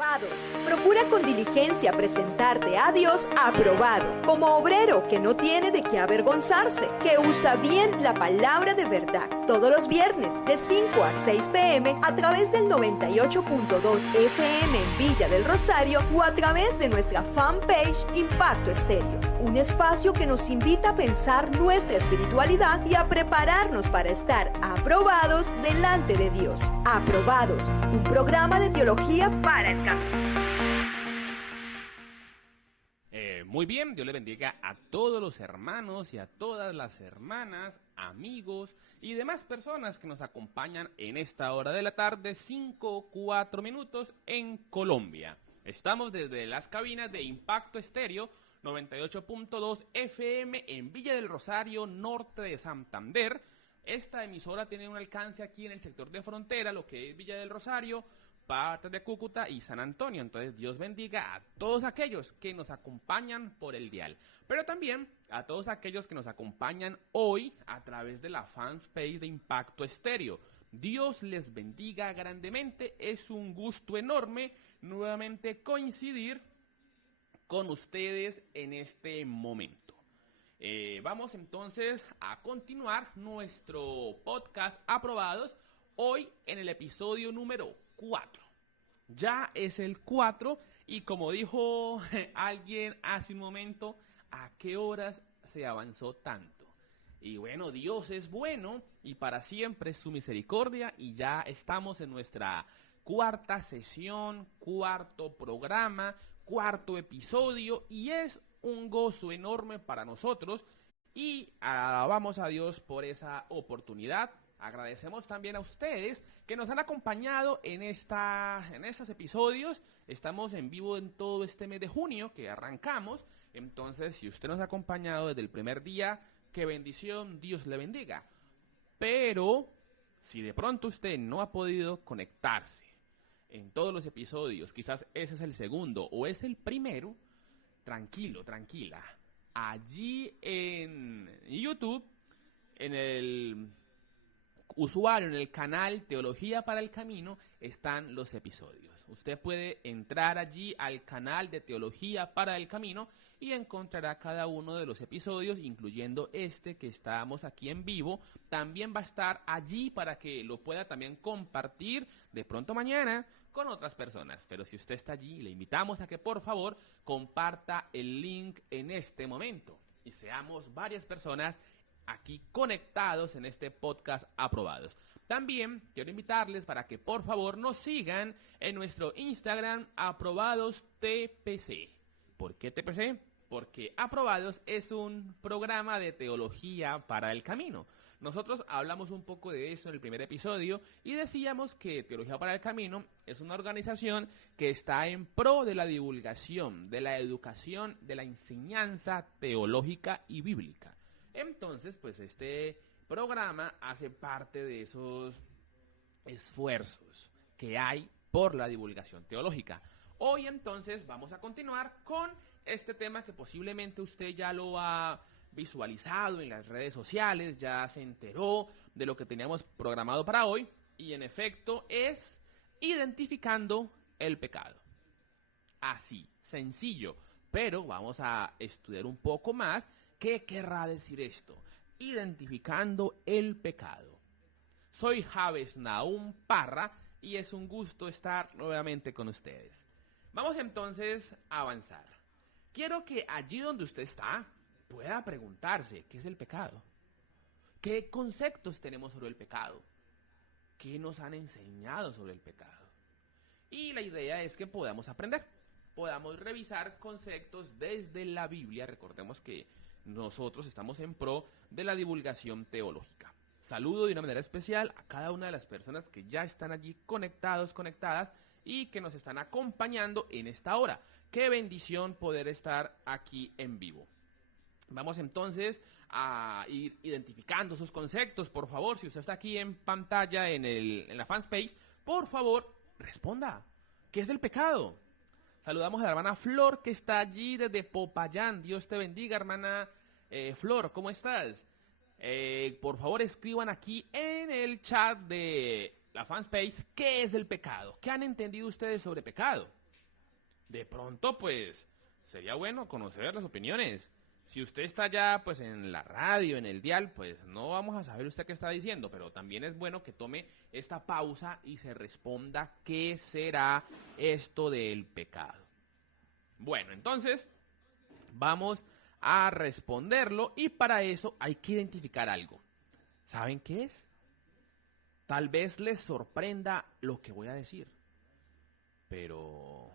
Aprobados. Procura con diligencia presentarte a Dios aprobado, como obrero que no tiene de qué avergonzarse, que usa bien la palabra de verdad. Todos los viernes de 5 a 6 p.m. a través del 98.2 FM en Villa del Rosario o a través de nuestra fanpage Impacto Estéreo. Un espacio que nos invita a pensar nuestra espiritualidad y a prepararnos para estar aprobados delante de Dios. Aprobados, un programa de teología para el camino. Muy bien, Dios le bendiga a todos los hermanos y a todas las hermanas, amigos y demás personas que nos acompañan en esta hora de la tarde, 5:04 en Colombia. Estamos desde las cabinas de Impacto Estéreo 98.2 FM en Villa del Rosario, norte de Santander. Esta emisora tiene un alcance aquí en el sector de frontera, lo que es Villa del Rosario, parte de Cúcuta y San Antonio. Entonces Dios bendiga a todos aquellos que nos acompañan por el dial, pero también a todos aquellos que nos acompañan hoy a través de la fanpage de Impacto Estéreo. Dios les bendiga grandemente. Es un gusto enorme nuevamente coincidir con ustedes en este momento. Vamos entonces a continuar nuestro podcast Aprobados, hoy en el episodio número 4. Ya es el 4 y como dijo alguien hace un momento, ¿a qué horas se avanzó tanto? Y bueno, Dios es bueno y para siempre es su misericordia y ya estamos en nuestra cuarta sesión, cuarto programa, cuarto episodio y es un gozo enorme para nosotros y alabamos a Dios por esa oportunidad. Agradecemos también a ustedes que nos han acompañado en estos episodios. Estamos en vivo en todo este mes de junio que arrancamos. Entonces, si usted nos ha acompañado desde el primer día, qué bendición, Dios le bendiga. Pero, si de pronto usted no ha podido conectarse en todos los episodios, quizás ese es el segundo o es el primero, tranquilo, tranquila. Allí en YouTube, en el usuario, en el canal Teología para el Camino, están los episodios. Usted puede entrar allí al canal de Teología para el Camino y encontrará cada uno de los episodios, incluyendo este que estamos aquí en vivo. También va a estar allí para que lo pueda también compartir de pronto mañana con otras personas. Pero si usted está allí, le invitamos a que por favor comparta el link en este momento y seamos varias personas aquí conectados en este podcast Aprobados. También quiero invitarles para que por favor nos sigan en nuestro Instagram Aprobados TPC. ¿Por qué TPC? Porque Aprobados es un programa de teología para el camino. Nosotros hablamos un poco de eso en el primer episodio y decíamos que Teología para el Camino es una organización que está en pro de la divulgación, de la educación, de la enseñanza teológica y bíblica. Entonces, pues este programa hace parte de esos esfuerzos que hay por la divulgación teológica. Hoy entonces vamos a continuar con este tema que posiblemente usted ya lo ha visualizado en las redes sociales, ya se enteró de lo que teníamos programado para hoy y en efecto es identificando el pecado. Así, sencillo, pero vamos a estudiar un poco más. ¿Qué querrá decir esto? Identificando el pecado. Soy Javes Nahum Parra y es un gusto estar nuevamente con ustedes. Vamos entonces a avanzar. Quiero que allí donde usted está pueda preguntarse, ¿qué es el pecado? ¿Qué conceptos tenemos sobre el pecado? ¿Qué nos han enseñado sobre el pecado? Y la idea es que podamos aprender, podamos revisar conceptos desde la Biblia. Recordemos que nosotros estamos en pro de la divulgación teológica. Saludo de una manera especial a cada una de las personas que ya están allí conectados, conectadas y que nos están acompañando en esta hora. Qué bendición poder estar aquí en vivo. Vamos entonces a ir identificando sus conceptos. Por favor, si usted está aquí en pantalla en la fanpage, por favor, responda. ¿Qué es el pecado? Saludamos a la hermana Flor que está allí desde Popayán. Dios te bendiga, hermana Flor, ¿cómo estás? Por favor, escriban aquí en el chat de la fanpage qué es el pecado. ¿Qué han entendido ustedes sobre pecado? de pronto pues sería bueno conocer las opiniones. Si usted está ya pues en la radio, en el dial, pues no vamos a saber usted qué está diciendo, pero también es bueno que tome esta pausa y se responda qué será esto del pecado. Bueno, entonces vamos a responderlo y para eso hay que identificar algo. ¿Saben qué es? Tal vez les sorprenda lo que voy a decir, pero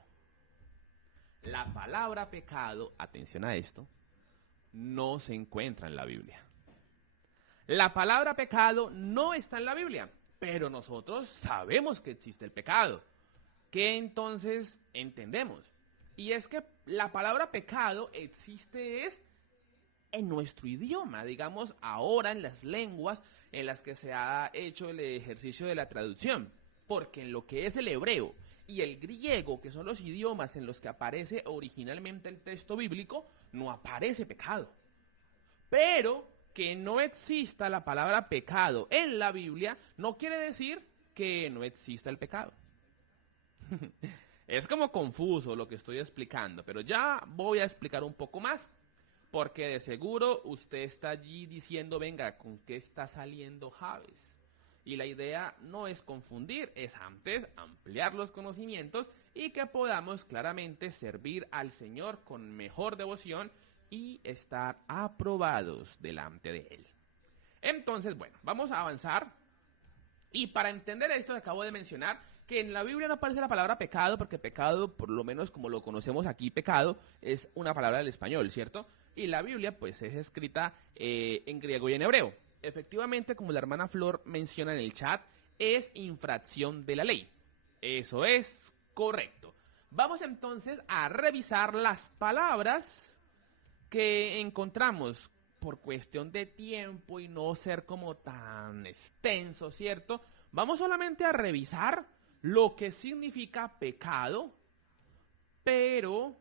la palabra pecado, atención a esto, no se encuentra en la Biblia. La palabra pecado no está en la Biblia, pero nosotros sabemos que existe el pecado. ¿Qué entonces entendemos? Y es que la palabra pecado existe en nuestro idioma, digamos ahora en las lenguas en las que se ha hecho el ejercicio de la traducción, porque en lo que es el hebreo y el griego, que son los idiomas en los que aparece originalmente el texto bíblico, no aparece pecado. Pero que no exista la palabra pecado en la Biblia no quiere decir que no exista el pecado. Es como confuso lo que estoy explicando, pero ya voy a explicar un poco más, porque de seguro usted está allí diciendo, venga, ¿con qué está saliendo Javes? Y la idea no es confundir, es antes ampliar los conocimientos y que podamos claramente servir al Señor con mejor devoción y estar aprobados delante de Él. Entonces, bueno, vamos a avanzar. Y para entender esto que acabo de mencionar, que en la Biblia no aparece la palabra pecado, porque pecado, por lo menos como lo conocemos aquí, pecado, es una palabra del español, ¿cierto? Y la Biblia, pues, es escrita en griego y en hebreo. Efectivamente, como la hermana Flor menciona en el chat, es infracción de la ley. Eso es correcto. Vamos entonces a revisar las palabras que encontramos por cuestión de tiempo y no ser como tan extenso, ¿cierto? Vamos solamente a revisar lo que significa pecado, pero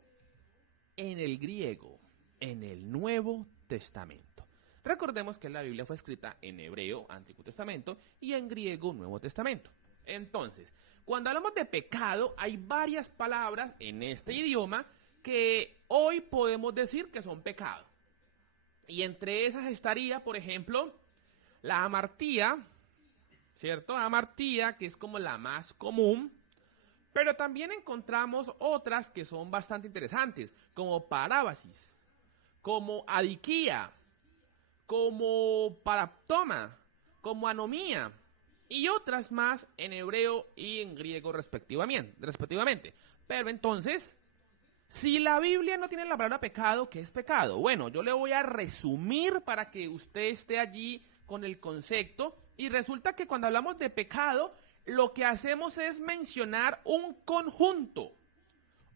en el griego, en el Nuevo Testamento. Recordemos que la Biblia fue escrita en hebreo, Antiguo Testamento, y en griego, Nuevo Testamento. Entonces, cuando hablamos de pecado, hay varias palabras en este idioma que hoy podemos decir que son pecado. Y entre esas estaría, por ejemplo, la amartía, ¿cierto? Amartía, que es como la más común, pero también encontramos otras que son bastante interesantes, como parábasis, como adiquía, como paraptoma, como anomía, y otras más en hebreo y en griego respectivamente. Pero entonces, si la Biblia no tiene la palabra pecado, ¿qué es pecado? Bueno, yo le voy a resumir para que usted esté allí con el concepto. Y resulta que cuando hablamos de pecado, lo que hacemos es mencionar un conjunto.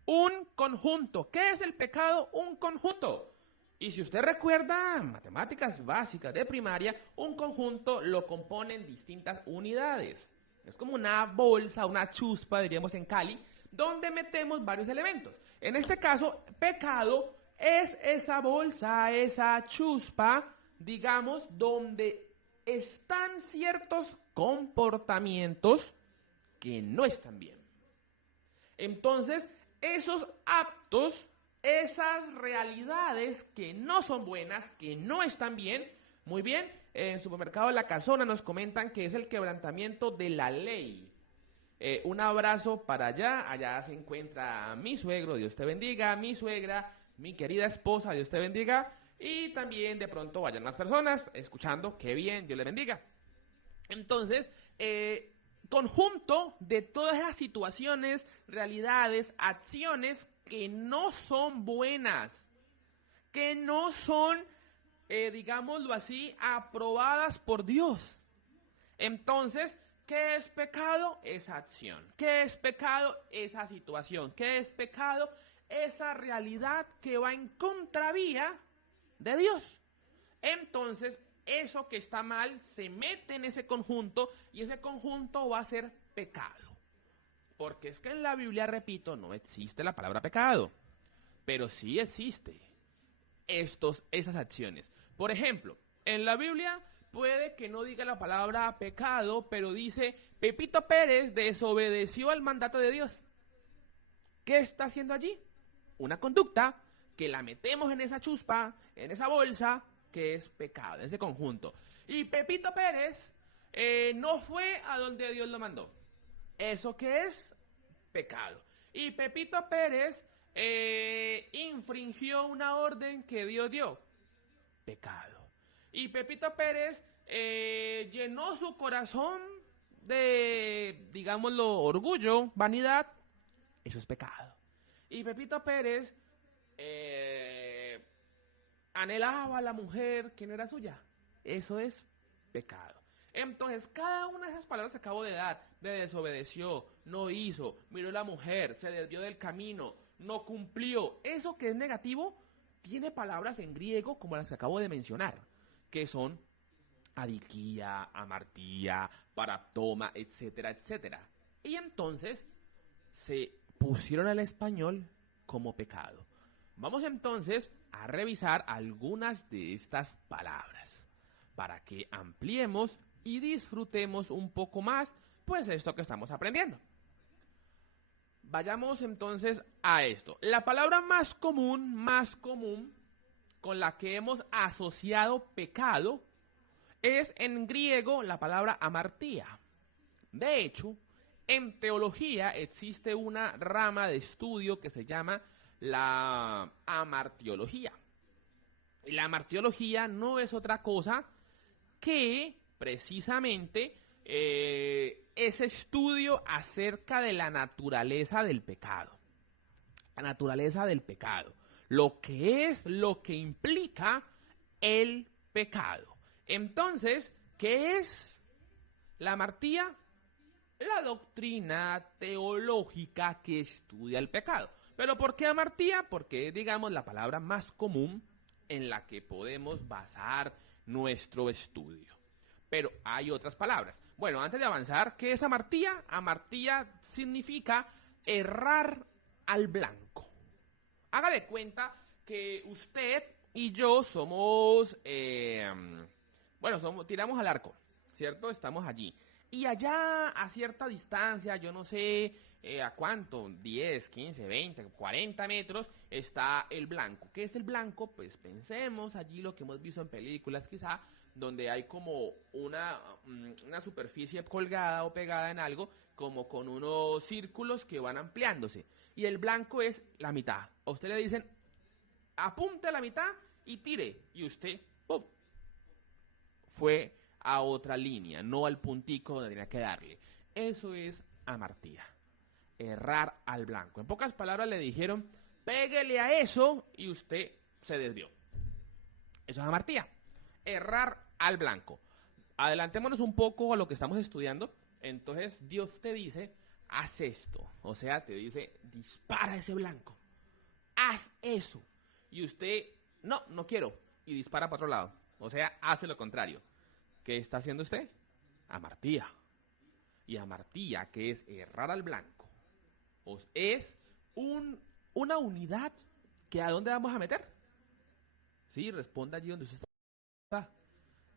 Un conjunto. ¿Qué es el pecado? Un conjunto. Y si usted recuerda, matemáticas básicas de primaria, un conjunto lo componen distintas unidades. Es como una bolsa, una chuspa, diríamos en Cali, donde metemos varios elementos. En este caso, pecado es esa bolsa, esa chuspa, digamos, donde están ciertos comportamientos que no están bien. Entonces, esos actos, esas realidades que no son buenas, que no están bien, muy bien, en Supermercado La Casona nos comentan que es el quebrantamiento de la ley. Un abrazo para allá se encuentra mi suegro, Dios te bendiga, mi suegra, mi querida esposa, Dios te bendiga, y también de pronto vayan más personas escuchando, qué bien, Dios le bendiga. Entonces, conjunto de todas las situaciones, realidades, acciones que no son buenas, que no son, digámoslo así, aprobadas por Dios. Entonces, ¿qué es pecado? Esa acción. ¿Qué es pecado? Esa situación. ¿Qué es pecado? Esa realidad que va en contravía de Dios. Entonces, eso que está mal se mete en ese conjunto y ese conjunto va a ser pecado. Porque es que en la Biblia, repito, no existe la palabra pecado, pero sí existe esas acciones. Por ejemplo, en la Biblia puede que no diga la palabra pecado, pero dice, Pepito Pérez desobedeció al mandato de Dios. ¿Qué está haciendo allí? Una conducta que la metemos en esa chuspa, en esa bolsa, que es pecado, en ese conjunto. Y Pepito Pérez no fue a donde Dios lo mandó. ¿Eso qué es? Pecado. Y Pepito Pérez infringió una orden que Dios dio. Pecado. Y Pepito Pérez llenó su corazón de, digámoslo, orgullo, vanidad. Eso es pecado. Y Pepito Pérez anhelaba a la mujer que no era suya. Eso es pecado. Entonces, cada una de esas palabras que acabo de dar, de desobedeció, no hizo, miró a la mujer, se desvió del camino, no cumplió, eso que es negativo, tiene palabras en griego como las que acabo de mencionar, que son adiquía, amartía, paraptoma, etcétera, etcétera. Y entonces se pusieron al español como pecado. Vamos entonces a revisar algunas de estas palabras para que ampliemos y disfrutemos un poco más, pues, esto que estamos aprendiendo. Vayamos entonces a esto. La palabra más común con la que hemos asociado pecado es en griego la palabra amartía. De hecho, en teología existe una rama de estudio que se llama la amartiología. Y la amartiología no es otra cosa que precisamente ese estudio acerca de la naturaleza del pecado. La naturaleza del pecado. Lo que implica el pecado. Entonces, ¿qué es la amartía? La doctrina teológica que estudia el pecado. ¿Pero por qué amartía? Porque es, digamos, la palabra más común en la que podemos basar nuestro estudio. Pero hay otras palabras. Bueno, antes de avanzar, ¿qué es amartía? Amartía significa errar al blanco. Haga de cuenta que usted y yo somos, tiramos al arco, ¿cierto? Estamos allí. Y allá a cierta distancia, yo no sé a cuánto, 10, 15, 20, 40 metros, está el blanco. ¿Qué es el blanco? Pues pensemos allí lo que hemos visto en películas quizá, donde hay como una superficie colgada o pegada en algo, como con unos círculos que van ampliándose. Y el blanco es la mitad. A usted le dicen, apunte a la mitad y tire. Y usted, ¡pum!, fue a otra línea, no al puntico donde tenía que darle. Eso es amartía, errar al blanco. En pocas palabras le dijeron, péguele a eso y usted se desvió. Eso es amartía, errar al blanco. Adelantémonos un poco a lo que estamos estudiando. Entonces Dios te dice, haz esto. O sea, te dice, dispara ese blanco. Haz eso. Y usted, no quiero. Y dispara para otro lado. O sea, hace lo contrario. ¿Qué está haciendo usted? Amartía. Y amartía, que es errar al blanco, es una unidad que ¿a dónde vamos a meter? Sí, responda allí donde usted está.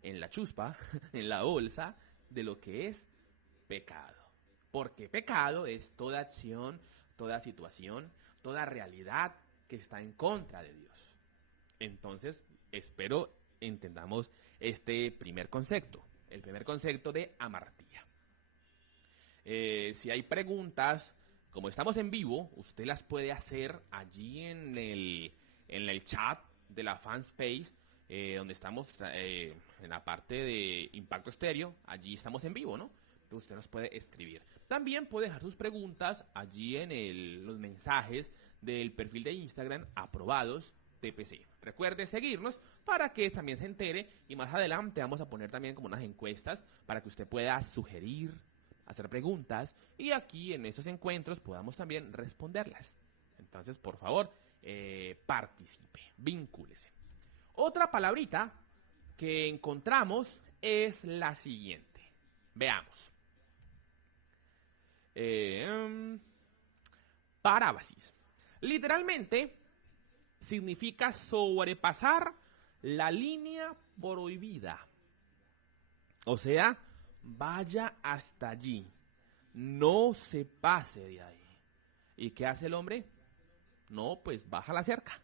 En la chuspa, en la bolsa de lo que es pecado. Porque pecado es toda acción, toda situación, toda realidad que está en contra de Dios. Entonces, espero entendamos este primer concepto, el primer concepto de amartía. Si hay preguntas, como estamos en vivo, usted las puede hacer allí en el chat de la fanspace, donde estamos en la parte de Impacto Estéreo. Allí estamos en vivo, ¿no? Entonces usted nos puede escribir. También puede dejar sus preguntas allí en los mensajes del perfil de Instagram aprobados TPC. Recuerde seguirnos para que también se entere, y más adelante vamos a poner también como unas encuestas para que usted pueda sugerir, hacer preguntas, y aquí en estos encuentros podamos también responderlas. Entonces, por favor, participe, vincúlese. Otra palabrita que encontramos es la siguiente. Veamos. Parábasis. Literalmente significa sobrepasar la línea prohibida. O sea, vaya hasta allí. No se pase de ahí. ¿Y qué hace el hombre? No, pues baja la cerca,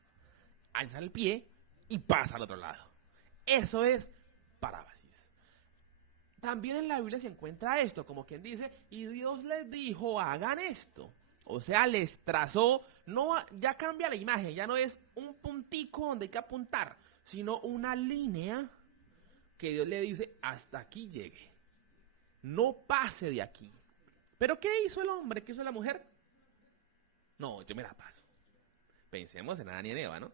alza el pie y pasa al otro lado. Eso es parábasis. También en la Biblia se encuentra esto, como quien dice, y Dios les dijo, hagan esto. O sea, les trazó, no, ya cambia la imagen, ya no es un puntico donde hay que apuntar, sino una línea que Dios le dice, hasta aquí llegue. No pase de aquí. ¿Pero qué hizo el hombre? ¿Qué hizo la mujer? No, yo me la paso. Pensemos en Adán y en Eva, ¿no?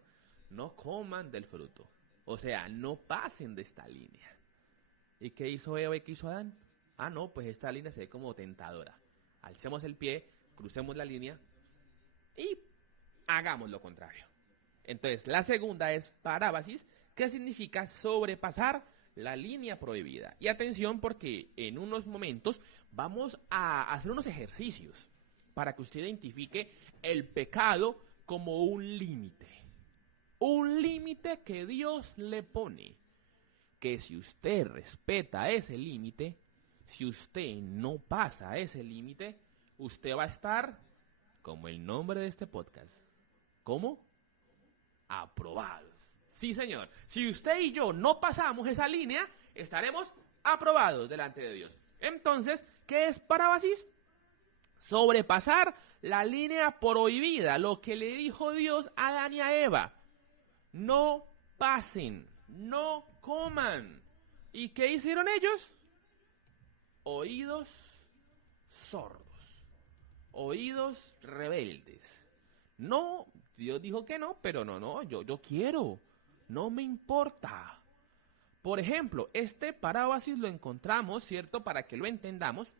No coman del fruto. O sea, no pasen de esta línea. ¿Y qué hizo Eva y qué hizo Adán? Ah, no, pues esta línea se ve como tentadora. Alcemos el pie, crucemos la línea y hagamos lo contrario. Entonces, la segunda es parábasis, que significa sobrepasar la línea prohibida. Y atención, porque en unos momentos vamos a hacer unos ejercicios para que usted identifique el pecado como un límite. Un límite que Dios le pone. Que si usted respeta ese límite, si usted no pasa ese límite, usted va a estar, como el nombre de este podcast, ¿cómo? Aprobados. Sí, señor. Si usted y yo no pasamos esa línea, estaremos aprobados delante de Dios. Entonces, ¿qué es parábasis? Sobrepasar la línea prohibida, lo que le dijo Dios a Adán y a Eva. No pasen, no coman. ¿Y qué hicieron ellos? Oídos sordos, oídos rebeldes. No, Dios dijo que no, pero no, yo quiero, no me importa. Por ejemplo, este parábasis lo encontramos, ¿cierto? Para que lo entendamos,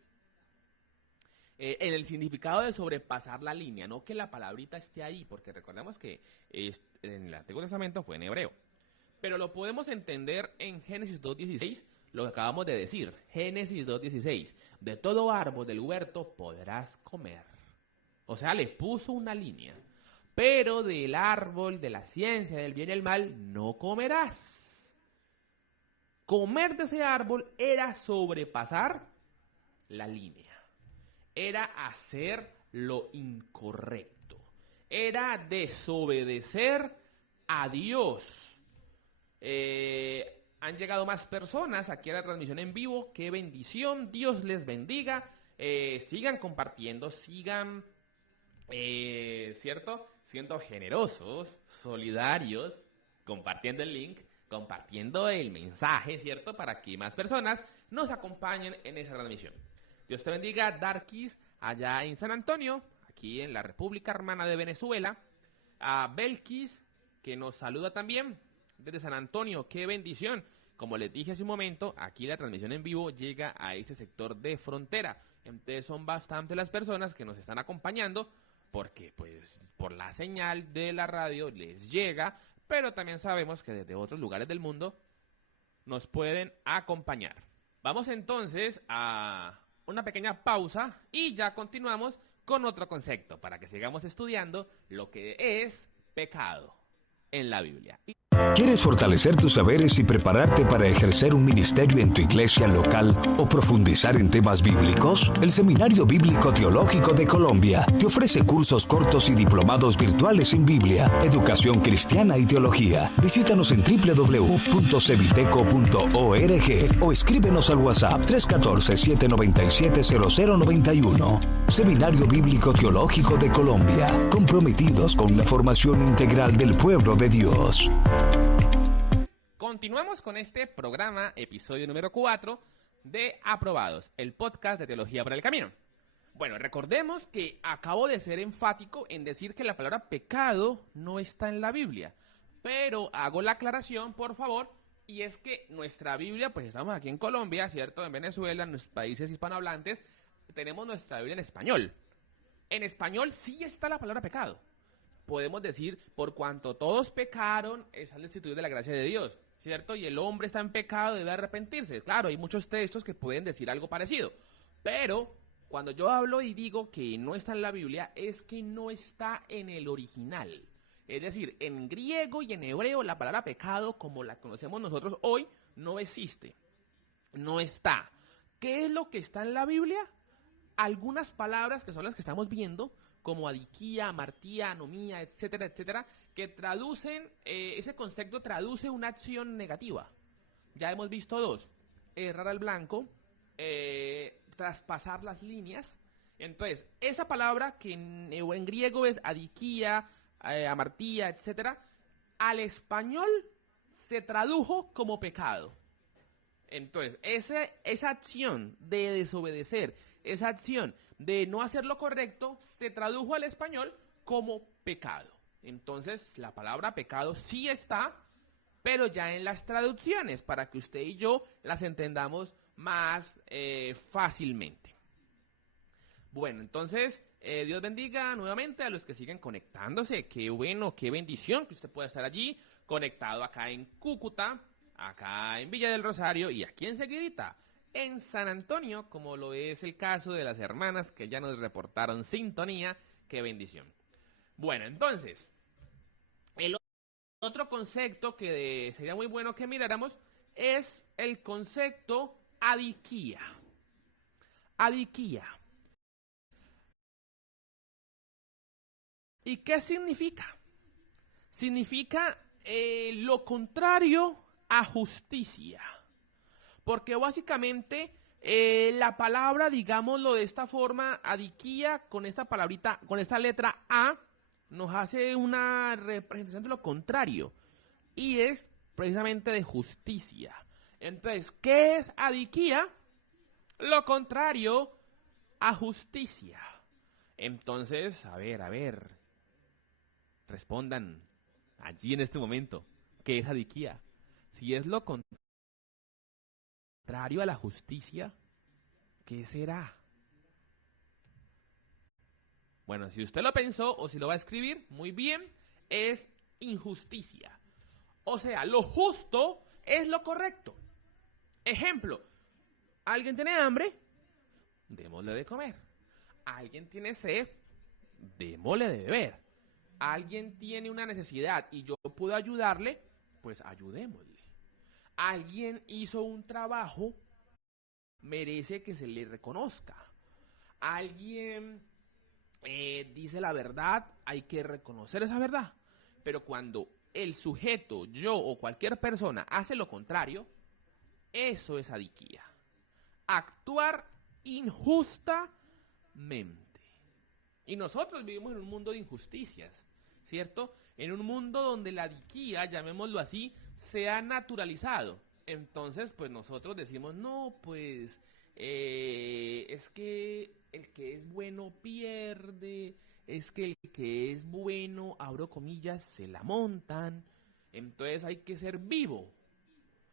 en el significado de sobrepasar la línea, no que la palabrita esté ahí, porque recordemos que en el Antiguo Testamento fue en hebreo. Pero lo podemos entender en Génesis 2.16, lo que acabamos de decir. Génesis 2.16, de todo árbol del huerto podrás comer. O sea, le puso una línea. Pero del árbol de la ciencia del bien y el mal no comerás. Comer de ese árbol era sobrepasar la línea. Era hacer lo incorrecto. Era desobedecer a Dios. Han llegado más personas aquí a la transmisión en vivo. ¡Qué bendición! Dios les bendiga. Sigan compartiendo, sigan, ¿cierto? Siendo generosos, solidarios, compartiendo el link, compartiendo el mensaje, ¿cierto? Para que más personas nos acompañen en esa transmisión. Dios te bendiga, Darkis, allá en San Antonio, aquí en la República Hermana de Venezuela. A Belkis, que nos saluda también desde San Antonio. ¡Qué bendición! Como les dije hace un momento, aquí la transmisión en vivo llega a este sector de frontera. Entonces son bastante las personas que nos están acompañando, porque pues por la señal de la radio les llega, pero también sabemos que desde otros lugares del mundo nos pueden acompañar. Vamos entonces a una pequeña pausa y ya continuamos con otro concepto para que sigamos estudiando lo que es pecado en la Biblia. ¿Quieres fortalecer tus saberes y prepararte para ejercer un ministerio en tu iglesia local o profundizar en temas bíblicos? El Seminario Bíblico Teológico de Colombia te ofrece cursos cortos y diplomados virtuales en Biblia, educación cristiana y teología. Visítanos en www.cebiteco.org o escríbenos al WhatsApp 314-797-0091. Seminario Bíblico Teológico de Colombia, comprometidos con la formación integral del pueblo de Dios. Continuamos con este programa, episodio número 4 de Aprobados, el podcast de Teología para el Camino. Bueno, recordemos que acabo de ser enfático en decir que la palabra pecado no está en la Biblia, pero hago la aclaración, por favor, y es que nuestra Biblia, pues estamos aquí en Colombia, ¿cierto? En Venezuela, en los países hispanohablantes, tenemos nuestra Biblia en español. En español sí está la palabra pecado. Podemos decir, por cuanto todos pecaron, están destituidos de la gracia de Dios, ¿cierto? Y el hombre está en pecado, debe arrepentirse. Claro, hay muchos textos que pueden decir algo parecido. Pero, cuando yo hablo y digo que no está en la Biblia, es que no está en el original. Es decir, en griego y en hebreo, la palabra pecado, como la conocemos nosotros hoy, no existe. No está. ¿Qué es lo que está en la Biblia? Algunas palabras que son las que estamos viendo, como adiquía, amartía, anomía, etcétera, etcétera, que traducen, ese concepto traduce una acción negativa. Ya hemos visto dos: errar al blanco, traspasar las líneas. Entonces, esa palabra que en griego es adiquía, amartía, etcétera, al español se tradujo como pecado. Entonces, esa acción de desobedecer, esa acción de no hacer lo correcto, se tradujo al español como pecado. Entonces, la palabra pecado sí está, pero ya en las traducciones, para que usted y yo las entendamos más fácilmente. Bueno, entonces, Dios bendiga nuevamente a los que siguen conectándose. Qué bueno, qué bendición que usted pueda estar allí, conectado acá en Cúcuta, acá en Villa del Rosario y aquí enseguidita en San Antonio, como lo es el caso de las hermanas que ya nos reportaron sintonía. Qué bendición. Bueno, entonces, el otro concepto que sería muy bueno que miráramos es el concepto adiquía. Adiquía. ¿Y qué significa? Significa lo contrario a justicia. Porque básicamente la palabra, digámoslo de esta forma, adiquía, con esta palabrita, con esta letra A, nos hace una representación de lo contrario. Y es precisamente de justicia. Entonces, ¿qué es adiquía? Lo contrario a justicia. Entonces, a ver, respondan allí en este momento, ¿qué es adiquía? Si es lo contrario a la justicia, ¿qué será? Bueno, si usted lo pensó o si lo va a escribir, muy bien, es injusticia. O sea, lo justo es lo correcto. Ejemplo, ¿alguien tiene hambre? Démosle de comer. ¿Alguien tiene sed? Démosle de beber. ¿Alguien tiene una necesidad y yo puedo ayudarle? Pues ayudémosle. ¿Alguien hizo un trabajo? Merece que se le reconozca. ¿Alguien dice la verdad? Hay que reconocer esa verdad. Pero cuando el sujeto, yo o cualquier persona hace lo contrario, eso es adiquía. Actuar injustamente. Y nosotros vivimos en un mundo de injusticias, ¿cierto? En un mundo donde la adiquía, llamémoslo así, se ha naturalizado. Entonces, pues nosotros decimos, no, pues es que el que es bueno pierde, es que el que es bueno, abro comillas, se la montan. Entonces hay que ser vivo.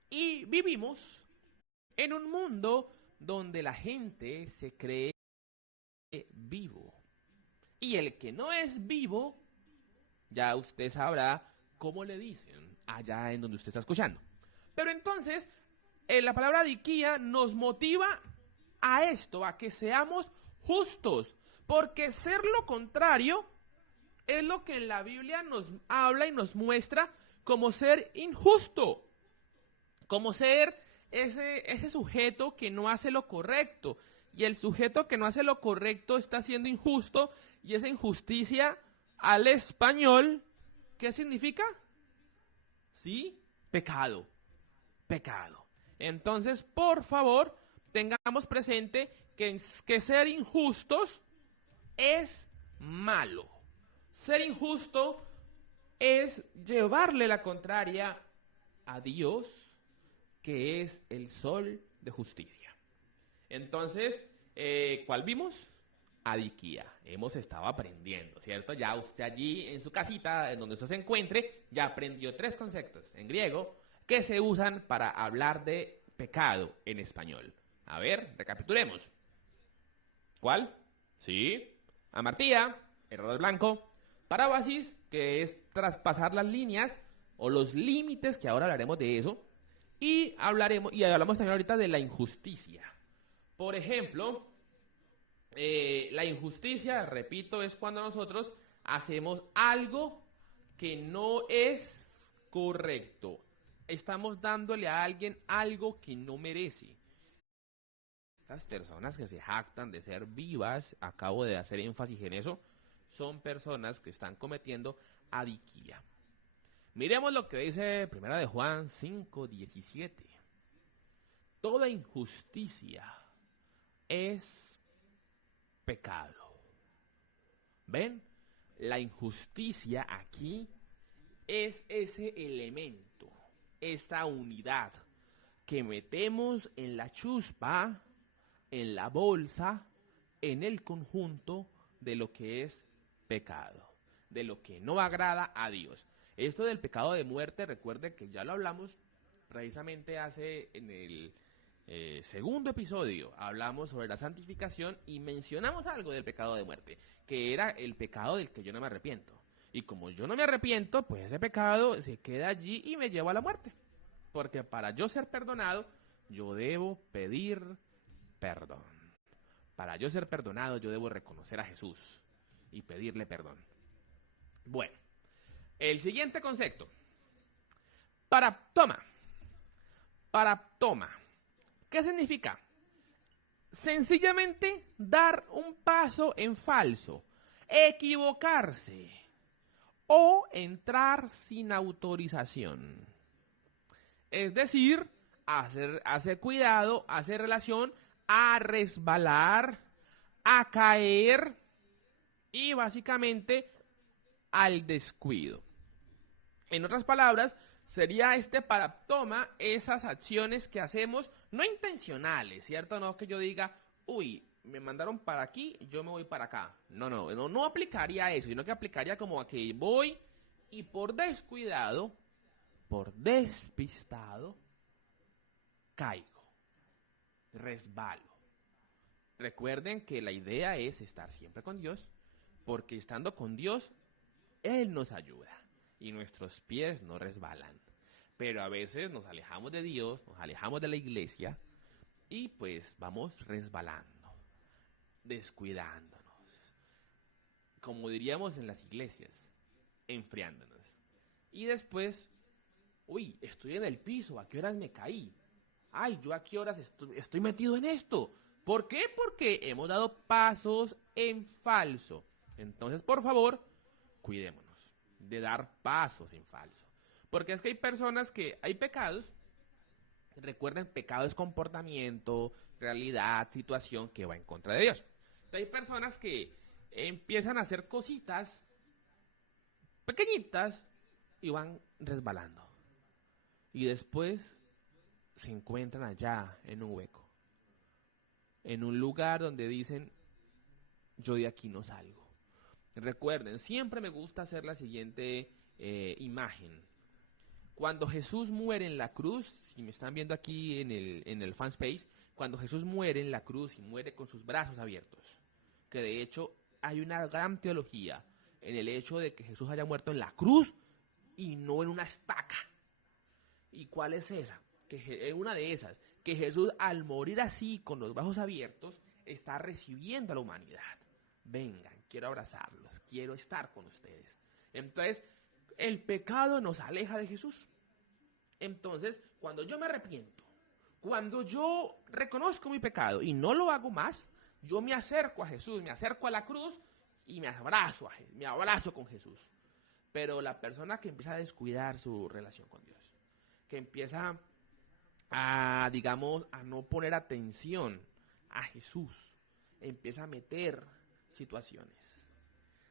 Y vivimos en un mundo donde la gente se cree vivo. Y el que no es vivo, ya usted sabrá cómo le dicen allá en donde usted está escuchando. Pero entonces, la palabra adiquía nos motiva a esto, a que seamos justos. Porque ser lo contrario es lo que en la Biblia nos habla y nos muestra como ser injusto. Como ser ese sujeto que no hace lo correcto. Y el sujeto que no hace lo correcto está siendo injusto. Y esa injusticia al español, ¿qué significa? Sí, pecado. Pecado. Entonces, por favor, tengamos presente que ser injustos es malo. Ser injusto es llevarle la contraria a Dios, que es el sol de justicia. Entonces, ¿cuál vimos? Adiquía. Hemos estado aprendiendo, ¿cierto? Ya usted allí en su casita, en donde usted se encuentre, ya aprendió 3 conceptos en griego que se usan para hablar de pecado en español. A ver, recapitulemos. ¿Cuál? Sí. Amartía, error blanco. Parábasis, que es traspasar las líneas o los límites, que ahora hablaremos de eso. Y hablamos también ahorita de la injusticia. Por ejemplo, la injusticia, repito, es cuando nosotros hacemos algo que no es correcto. Estamos dándole a alguien algo que no merece. Estas personas que se jactan de ser vivas, acabo de hacer énfasis en eso, son personas que están cometiendo adiquía. Miremos lo que dice 1 de Juan 5:17. Toda injusticia es pecado. ¿Ven? La injusticia aquí es ese elemento, esa unidad que metemos en la chuspa, en la bolsa, en el conjunto de lo que es pecado, de lo que no agrada a Dios. Esto del pecado de muerte, recuerden que ya lo hablamos precisamente en el segundo episodio, hablamos sobre la santificación y mencionamos algo del pecado de muerte, que era el pecado del que yo no me arrepiento. Y como yo no me arrepiento, pues ese pecado se queda allí y me lleva a la muerte. Porque para yo ser perdonado, yo debo pedir perdón. Para yo ser perdonado, yo debo reconocer a Jesús y pedirle perdón. Bueno, el siguiente concepto. Paraptoma. Paraptoma. ¿Qué significa? Sencillamente dar un paso en falso, equivocarse o entrar sin autorización. Es decir, hacer cuidado, hacer relación a resbalar, a caer y básicamente al descuido. En otras palabras, sería paraptoma, esas acciones que hacemos no intencionales, ¿cierto? No que yo diga, uy, me mandaron para aquí, yo me voy para acá. No aplicaría eso, sino que aplicaría como a que voy y por descuidado, por despistado, caigo, resbalo. Recuerden que la idea es estar siempre con Dios, porque estando con Dios, Él nos ayuda y nuestros pies no resbalan. Pero a veces nos alejamos de Dios, nos alejamos de la iglesia y pues vamos resbalando, descuidándonos. Como diríamos en las iglesias, enfriándonos. Y después, uy, estoy en el piso, ¿a qué horas me caí? Ay, ¿yo a qué horas estoy metido en esto? ¿Por qué? Porque hemos dado pasos en falso. Entonces, por favor, cuidémonos de dar pasos en falso. Porque es que hay personas que hay pecados, recuerden, pecado es comportamiento, realidad, situación que va en contra de Dios. Entonces, hay personas que empiezan a hacer cositas pequeñitas y van resbalando. Y después se encuentran allá en un hueco, en un lugar donde dicen, yo de aquí no salgo. Recuerden, siempre me gusta hacer la siguiente imagen. Cuando Jesús muere en la cruz, si me están viendo aquí en el fanspace, cuando Jesús muere en la cruz y muere con sus brazos abiertos, que de hecho hay una gran teología en el hecho de que Jesús haya muerto en la cruz y no en una estaca. ¿Y cuál es esa? Es una de esas, que Jesús al morir así, con los brazos abiertos, está recibiendo a la humanidad. Vengan, quiero abrazarlos, quiero estar con ustedes. Entonces, el pecado nos aleja de Jesús. Entonces, cuando yo me arrepiento, cuando yo reconozco mi pecado y no lo hago más, yo me acerco a Jesús, me acerco a la cruz y me abrazo con Jesús. Pero la persona que empieza a descuidar su relación con Dios, que empieza a no poner atención a Jesús, empieza a meter situaciones,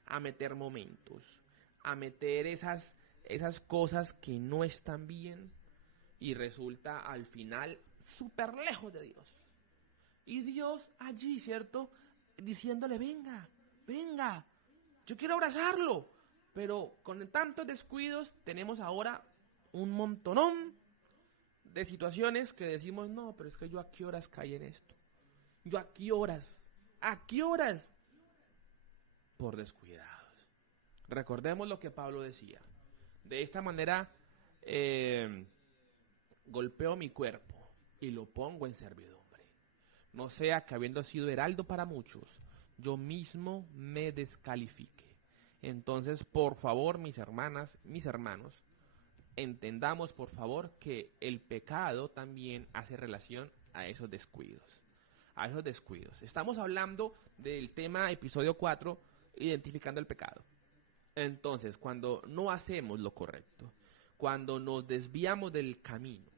a meter momentos, a meter esas cosas que no están bien y resulta al final súper lejos de Dios. Y Dios allí, ¿cierto? Diciéndole, venga, yo quiero abrazarlo. Pero con tantos descuidos tenemos ahora un montonón de situaciones que decimos, no, pero es que yo a qué horas caí en esto. Yo a qué horas. Por descuidados. Recordemos lo que Pablo decía. De esta manera golpeo mi cuerpo y lo pongo en servidumbre. No sea que habiendo sido heraldo para muchos, yo mismo me descalifique. Entonces, por favor, mis hermanas, mis hermanos, entendamos, por favor, que el pecado también hace relación a esos descuidos. Estamos hablando del tema episodio 4 identificando el pecado. Entonces, cuando no hacemos lo correcto, cuando nos desviamos del camino,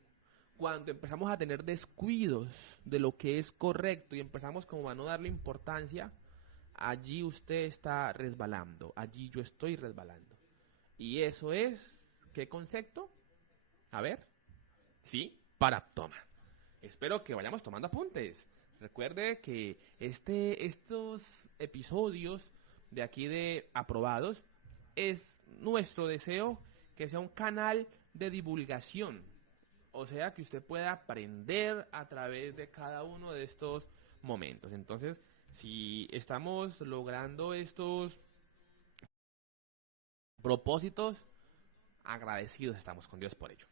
cuando empezamos a tener descuidos de lo que es correcto y empezamos como a no darle importancia, allí usted está resbalando, allí yo estoy resbalando. Y eso es, ¿qué concepto? A ver, sí, paraptoma. Espero que vayamos tomando apuntes. Recuerde que estos episodios de aquí de Aprobados es nuestro deseo que sea un canal de divulgación. O sea, que usted pueda aprender a través de cada uno de estos momentos. Entonces, si estamos logrando estos propósitos, agradecidos estamos con Dios por ello.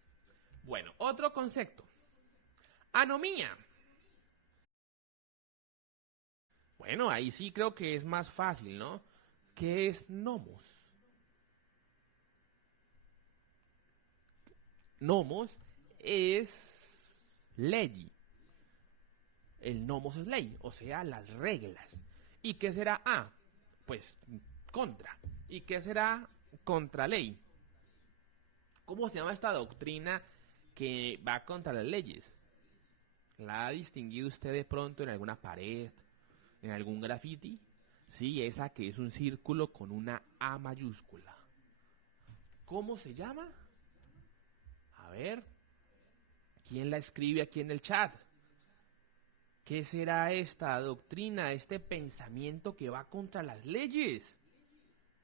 Bueno, otro concepto. Anomía. Bueno, ahí sí creo que es más fácil, ¿no? ¿Qué es nomos? Nomos es ley. El nomos es ley, o sea, las reglas. ¿Y qué será A? Pues contra. ¿Y qué será contraley? ¿Cómo se llama esta doctrina que va contra las leyes? ¿La ha distinguido usted de pronto en alguna pared, en algún graffiti? Sí, esa que es un círculo con una A mayúscula. ¿Cómo se llama? A ver, ¿quién la escribe aquí en el chat? ¿Qué será esta doctrina, este pensamiento que va contra las leyes?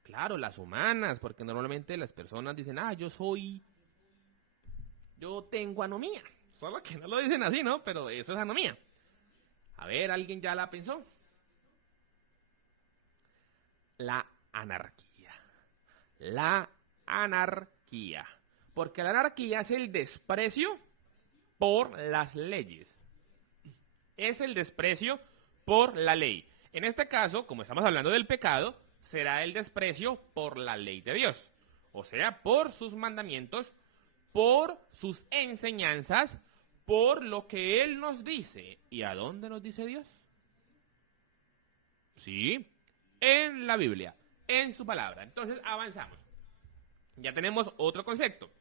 Claro, las humanas, porque normalmente las personas dicen, yo tengo anomía. Solo que no lo dicen así, ¿no? Pero eso es anomía. A ver, ¿alguien ya la pensó? La anarquía. La anarquía. Porque la anarquía es el desprecio por las leyes. Es el desprecio por la ley. En este caso, como estamos hablando del pecado, será el desprecio por la ley de Dios. O sea, por sus mandamientos, por sus enseñanzas, por lo que Él nos dice. ¿Y a dónde nos dice Dios? Sí, en la Biblia, en su palabra. Entonces, avanzamos. Ya tenemos otro concepto.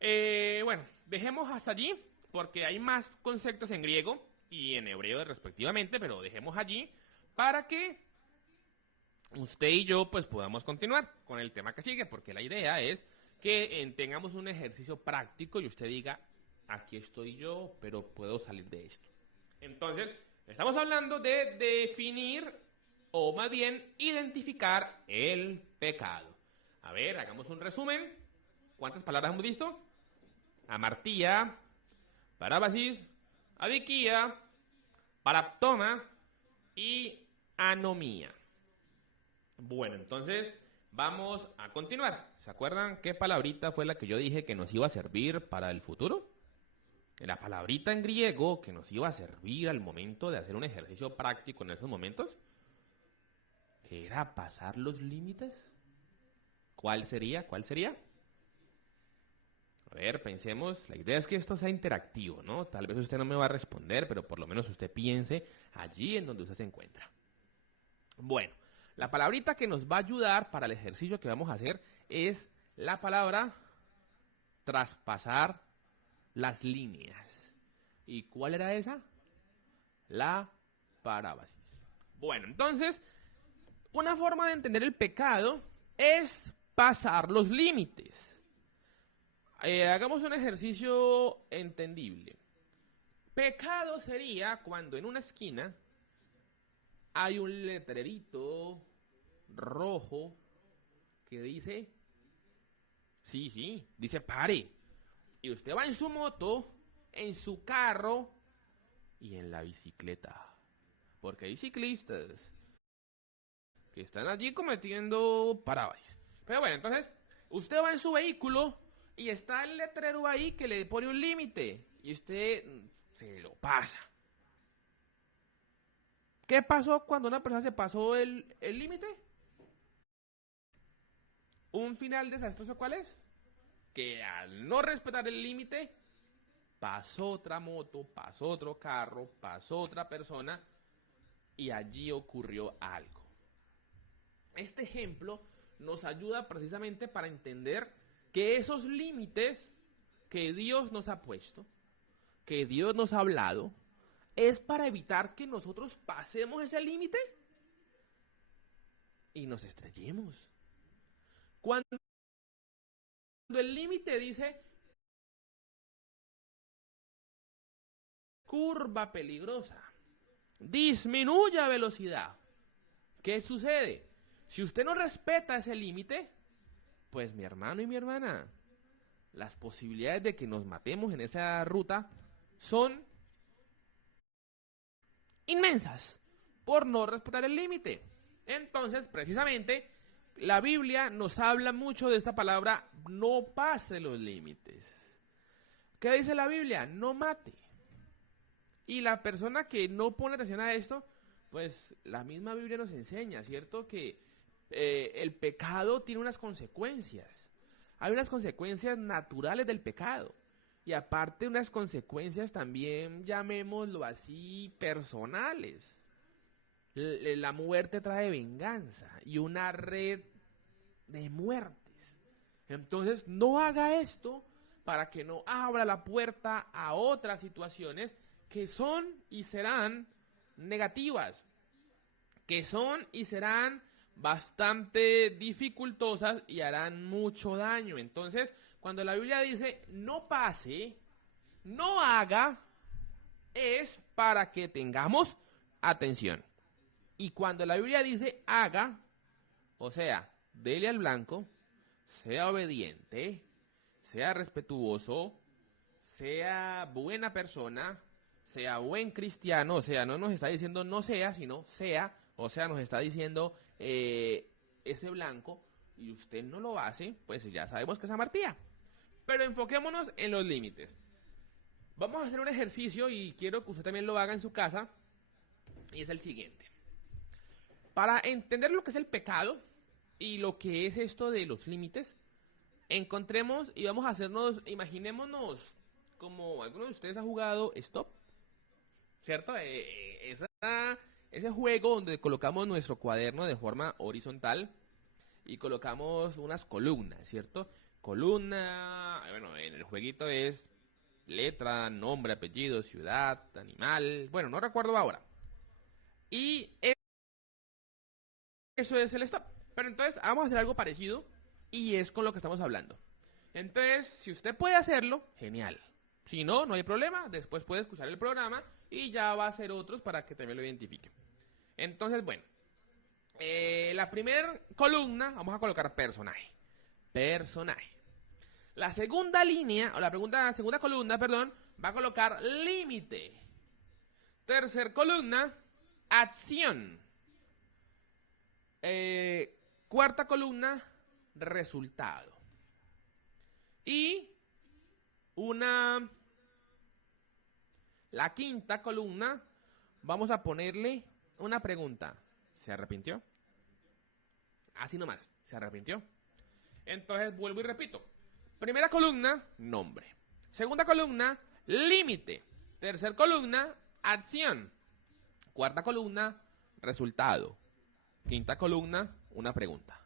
Bueno, dejemos hasta allí, porque hay más conceptos en griego y en hebreo respectivamente, pero dejemos allí para que usted y yo pues podamos continuar con el tema que sigue, porque la idea es que tengamos un ejercicio práctico y usted diga, aquí estoy yo, pero puedo salir de esto. Entonces, estamos hablando de definir, o más bien, identificar el pecado. A ver, hagamos un resumen. ¿Cuántas palabras hemos visto? Amartía, parábasis, adiquía, paraptoma y anomía. Bueno, entonces vamos a continuar. ¿Se acuerdan qué palabrita fue la que yo dije que nos iba a servir para el futuro? La palabrita en griego que nos iba a servir al momento de hacer un ejercicio práctico en esos momentos, que era pasar los límites. ¿Cuál sería? ¿Cuál sería? A ver, pensemos. La idea es que esto sea interactivo, ¿no? Tal vez usted no me va a responder, pero por lo menos usted piense allí en donde usted se encuentra. Bueno, la palabrita que nos va a ayudar para el ejercicio que vamos a hacer es la palabra traspasar las líneas. ¿Y cuál era esa? La parábasis. Bueno, entonces, una forma de entender el pecado es pasar los límites. Hagamos un ejercicio entendible. Pecado sería cuando en una esquina hay un letrerito rojo que dice, dice pare. Y usted va en su moto, en su carro y en la bicicleta. Porque hay ciclistas que están allí cometiendo parábasis. Pero bueno, entonces, usted va en su vehículo y está el letrero ahí que le pone un límite. Y usted se lo pasa. ¿Qué pasó cuando una persona se pasó el límite? ¿Un final desastroso cuál es? Que al no respetar el límite, pasó otra moto, pasó otro carro, pasó otra persona y allí ocurrió algo. este ejemplo nos ayuda precisamente para entender que esos límites que Dios nos ha puesto, que Dios nos ha hablado, es para evitar que nosotros pasemos ese límite y nos estrellemos. Cuando el límite dice curva peligrosa, disminuya velocidad, ¿qué sucede? Si usted no respeta ese límite, pues mi hermano y mi hermana, las posibilidades de que nos matemos en esa ruta son inmensas por no respetar el límite. Entonces, precisamente, la Biblia nos habla mucho de esta palabra, no pase los límites. ¿Qué dice la Biblia? No mate. Y la persona que no pone atención a esto, pues la misma Biblia nos enseña, ¿cierto? Que el pecado tiene unas consecuencias. Hay unas consecuencias naturales del pecado. Y aparte unas consecuencias también, llamémoslo así, personales. La muerte trae venganza y una red de muertes. Entonces no haga esto para que no abra la puerta a otras situaciones que son y serán negativas, que son y serán bastante dificultosas y harán mucho daño. Entonces, cuando la Biblia dice no pase, no haga, es para que tengamos atención. Y cuando la Biblia dice haga, o sea, dele al blanco, sea obediente, sea respetuoso, sea buena persona, sea buen cristiano, o sea, no nos está diciendo no sea, sino sea, o sea, nos está diciendo ese blanco, y usted no lo hace, pues ya sabemos que es amartía. Pero enfoquémonos en los límites. Vamos a hacer un ejercicio y quiero que usted también lo haga en su casa, y es el siguiente. Para entender lo que es el pecado y lo que es esto de los límites, encontremos y vamos a hacernos, imaginémonos como alguno de ustedes ha jugado Stop, ¿cierto? Ese juego donde colocamos nuestro cuaderno de forma horizontal y colocamos unas columnas, ¿cierto? Columna, bueno, en el jueguito es letra, nombre, apellido, ciudad, animal, bueno, no recuerdo ahora. Y eso es el stop. Pero entonces vamos a hacer algo parecido y es con lo que estamos hablando. Entonces, si usted puede hacerlo, genial. Si no, no hay problema. Después puede escuchar el programa y ya va a hacer otros para que también lo identifique. Entonces, bueno. La primera columna, vamos a colocar personaje. Personaje. La segunda línea, o segunda columna, perdón, va a colocar límite. Tercer columna, acción. Cuarta columna, resultado. Y la quinta columna, vamos a ponerle una pregunta. ¿Se arrepintió? Así nomás, ¿se arrepintió? Entonces vuelvo y repito. Primera columna, nombre. Segunda columna, límite. Tercer columna, acción. Cuarta columna, resultado. Quinta columna, una pregunta.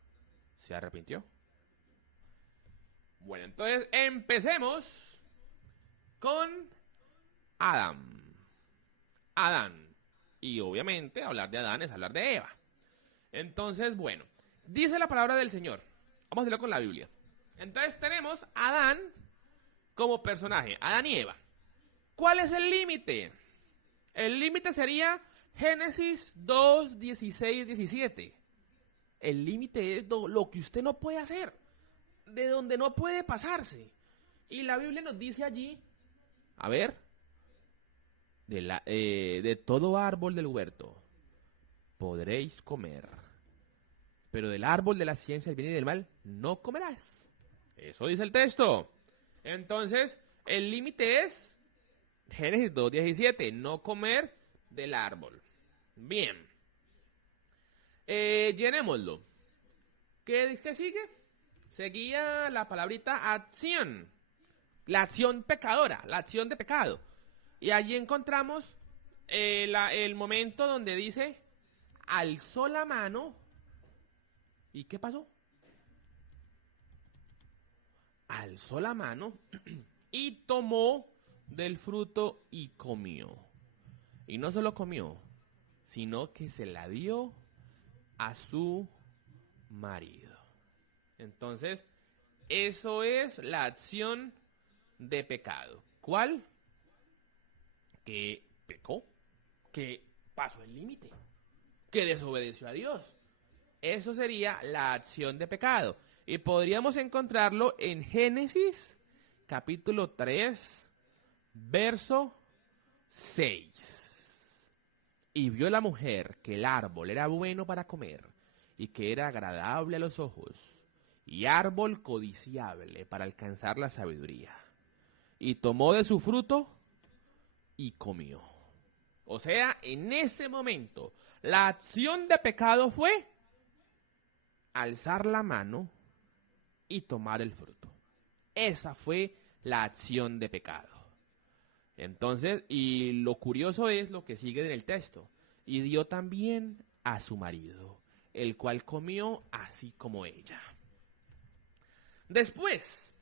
¿Se arrepintió? Bueno, entonces empecemos con Adán. Adán. Y obviamente hablar de Adán es hablar de Eva. Entonces, bueno, dice la palabra del Señor. Vamos a decirlo con la Biblia. Entonces tenemos a Adán como personaje, Adán y Eva. ¿Cuál es el límite? El límite sería Génesis 2, 16, 17. El límite es lo que usted no puede hacer, de donde no puede pasarse. Y la Biblia nos dice allí, a ver, de todo árbol del huerto podréis comer, pero del árbol de la ciencia del bien y del mal no comerás. Eso dice el texto. Entonces, el límite es Génesis 2:17, no comer del árbol. Bien. Llenémoslo. ¿Qué sigue? Seguía la palabrita acción. La acción pecadora, la acción de pecado. Y allí encontramos el momento donde dice, alzó la mano ¿Y qué pasó? Alzó la mano y tomó del fruto y comió. Y no solo comió, sino que se la dio a su marido. Entonces, eso es la acción de pecado. ¿Cuál? Que pecó, que pasó el límite, que desobedeció a Dios. Eso sería la acción de pecado. Y podríamos encontrarlo en Génesis, capítulo 3, verso 6. Y vio la mujer que el árbol era bueno para comer, y que era agradable a los ojos, y árbol codiciable para alcanzar la sabiduría. Y tomó de su fruto y comió. O sea, en ese momento, la acción de pecado fue alzar la mano y tomar el fruto. Esa fue la acción de pecado. Entonces, y lo curioso es lo que sigue en el texto. Y dio también a su marido, el cual comió así como ella. Después,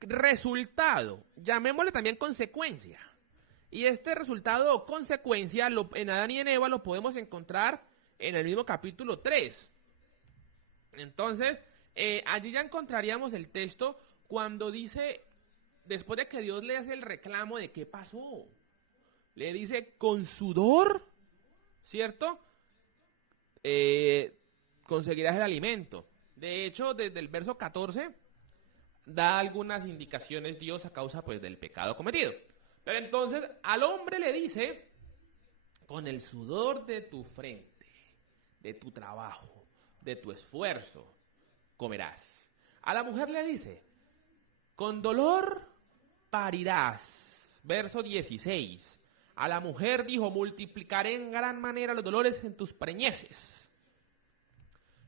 resultado, llamémosle también consecuencia. Y este resultado o consecuencia en Adán y en Eva lo podemos encontrar en el mismo capítulo 3. Entonces, allí ya encontraríamos el texto cuando dice, después de que Dios le hace el reclamo de qué pasó, le dice, con sudor, ¿cierto? Conseguirás el alimento. De hecho, desde el verso 14, da algunas indicaciones Dios a causa pues del pecado cometido. Pero entonces, al hombre le dice, con el sudor de tu frente, de tu trabajo, de tu esfuerzo, comerás. A la mujer le dice, con dolor parirás. Verso 16. A la mujer dijo, multiplicaré en gran manera los dolores en tus preñeces.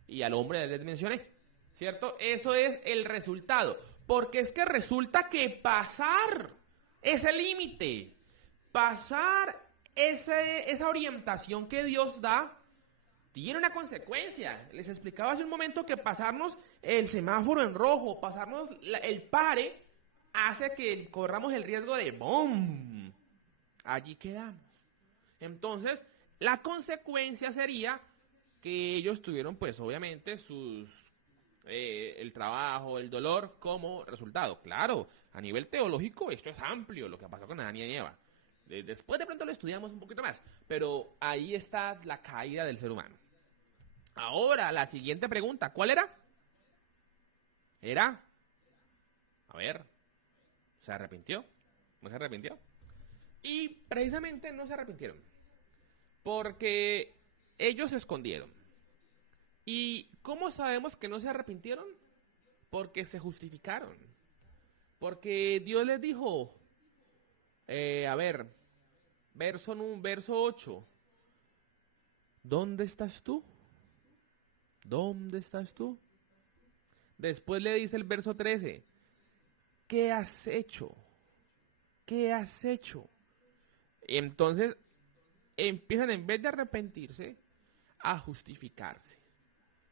Y al hombre les mencioné, ¿cierto? Eso es el resultado. Porque es que resulta que pasar ese límite, pasar esa orientación que Dios da, tiene una consecuencia. Les explicaba hace un momento que pasarnos el semáforo en rojo, pasarnos el pare, hace que corramos el riesgo de ¡bom! Allí quedamos. Entonces, la consecuencia sería que ellos tuvieron, pues, obviamente, el trabajo, el dolor como resultado. Claro, a nivel teológico esto es amplio, lo que pasó con Adán y Eva. Después de pronto lo estudiamos un poquito más, pero ahí está la caída del ser humano. Ahora, la siguiente pregunta, ¿cuál era? A ver, ¿se arrepintió? ¿No se arrepintió? Y precisamente no se arrepintieron, porque ellos se escondieron. ¿Y cómo sabemos que no se arrepintieron? Porque se justificaron. Porque Dios les dijo, verso 8, ¿dónde estás tú? ¿Dónde estás tú? Después le dice el verso 13, ¿qué has hecho? ¿Qué has hecho? Entonces empiezan, en vez de arrepentirse, a justificarse.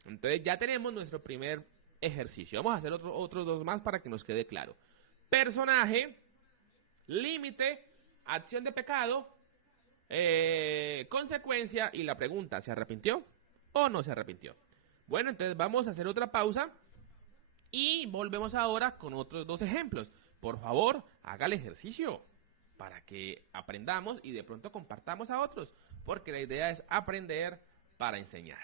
Entonces ya tenemos nuestro primer ejercicio. Vamos a hacer otros dos más para que nos quede claro. Personaje, límite, acción de pecado, consecuencia y la pregunta, ¿se arrepintió o no se arrepintió? Bueno, entonces vamos a hacer otra pausa y volvemos ahora con otros dos ejemplos. Por favor, haga el ejercicio para que aprendamos y de pronto compartamos a otros, porque la idea es aprender para enseñar.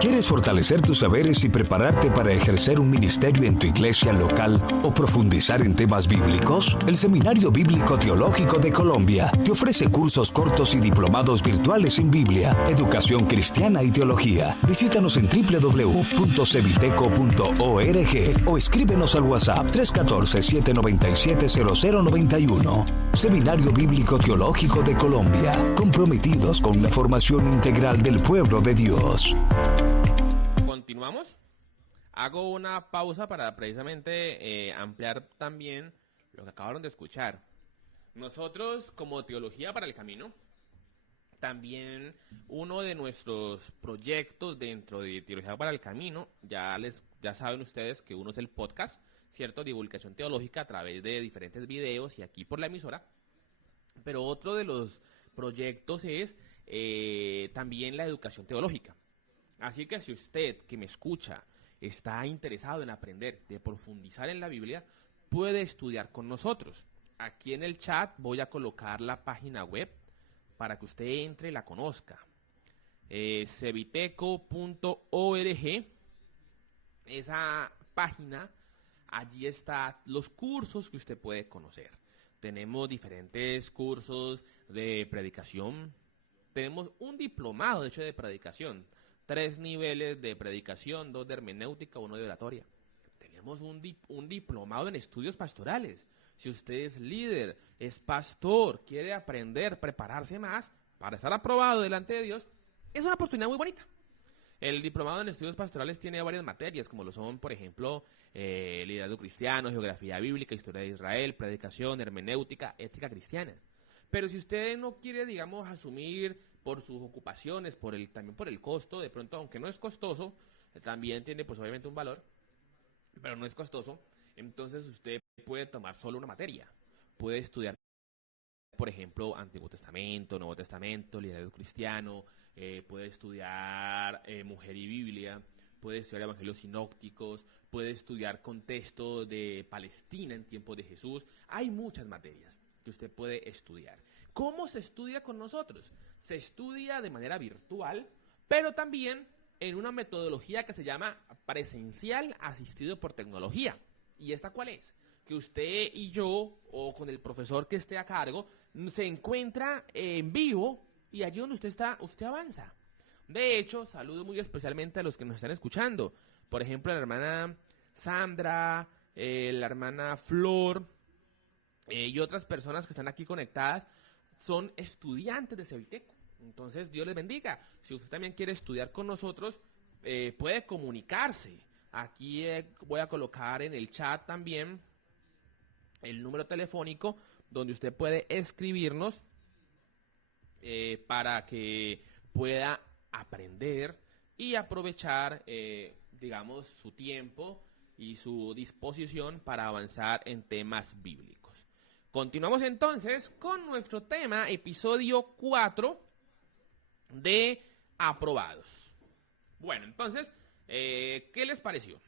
¿Quieres fortalecer tus saberes y prepararte para ejercer un ministerio en tu iglesia local o profundizar en temas bíblicos? El Seminario Bíblico Teológico de Colombia te ofrece cursos cortos y diplomados virtuales en Biblia, educación cristiana y teología. Visítanos en www.cebiteco.org o escríbenos al WhatsApp 314-797-0091. Seminario Bíblico Teológico de Colombia, comprometidos con la formación integral del pueblo de Dios. Continuamos. Hago una pausa para precisamente ampliar también lo que acabaron de escuchar. Nosotros, como Teología para el Camino, También uno de nuestros proyectos dentro de Teología para el Camino, ya saben ustedes que uno es el podcast, ¿cierto? Divulgación teológica a través de diferentes videos y aquí por la emisora. Pero otro de los proyectos es también la educación teológica. Así que si usted que me escucha está interesado en aprender, de profundizar en la Biblia, puede estudiar con nosotros. Aquí en el chat voy a colocar la página web para que usted entre y la conozca. Cebiteco.org. Esa página, allí están los cursos que usted puede conocer. Tenemos diferentes cursos de predicación. Tenemos un diplomado, de hecho, de predicación. 3 niveles de predicación, 2 de hermenéutica, 1 de oratoria. Tenemos un diplomado en estudios pastorales. Si usted es líder, es pastor, quiere aprender, prepararse más para estar aprobado delante de Dios, es una oportunidad muy bonita. El diplomado en estudios pastorales tiene varias materias, como lo son, por ejemplo, liderazgo cristiano, geografía bíblica, historia de Israel, predicación, hermenéutica, ética cristiana. Pero si usted no quiere, digamos, asumir por sus ocupaciones, también por el costo, de pronto, aunque no es costoso, también tiene pues obviamente un valor, pero no es costoso, entonces usted puede tomar solo una materia. Puede estudiar, por ejemplo, Antiguo Testamento, Nuevo Testamento, liderazgo cristiano, puede estudiar Mujer y Biblia, puede estudiar Evangelios sinópticos, puede estudiar contexto de Palestina en tiempos de Jesús. Hay muchas materias que usted puede estudiar. ¿Cómo se estudia con nosotros? Se estudia de manera virtual, pero también en una metodología que se llama presencial asistido por tecnología. ¿Y esta cuál es? Que usted y yo, o con el profesor que esté a cargo, se encuentra en vivo y allí donde usted está, usted avanza. De hecho, saludo muy especialmente a los que nos están escuchando. Por ejemplo, la hermana Sandra, la hermana Flor y otras personas que están aquí conectadas son estudiantes de Cebiteco. Entonces, Dios les bendiga. Si usted también quiere estudiar con nosotros, puede comunicarse. Aquí voy a colocar en el chat también el número telefónico donde usted puede escribirnos para que pueda aprender y aprovechar, digamos, su tiempo y su disposición para avanzar en temas bíblicos. Continuamos entonces con nuestro tema, episodio 4 de Aprobados. Bueno, entonces, ¿qué les pareció?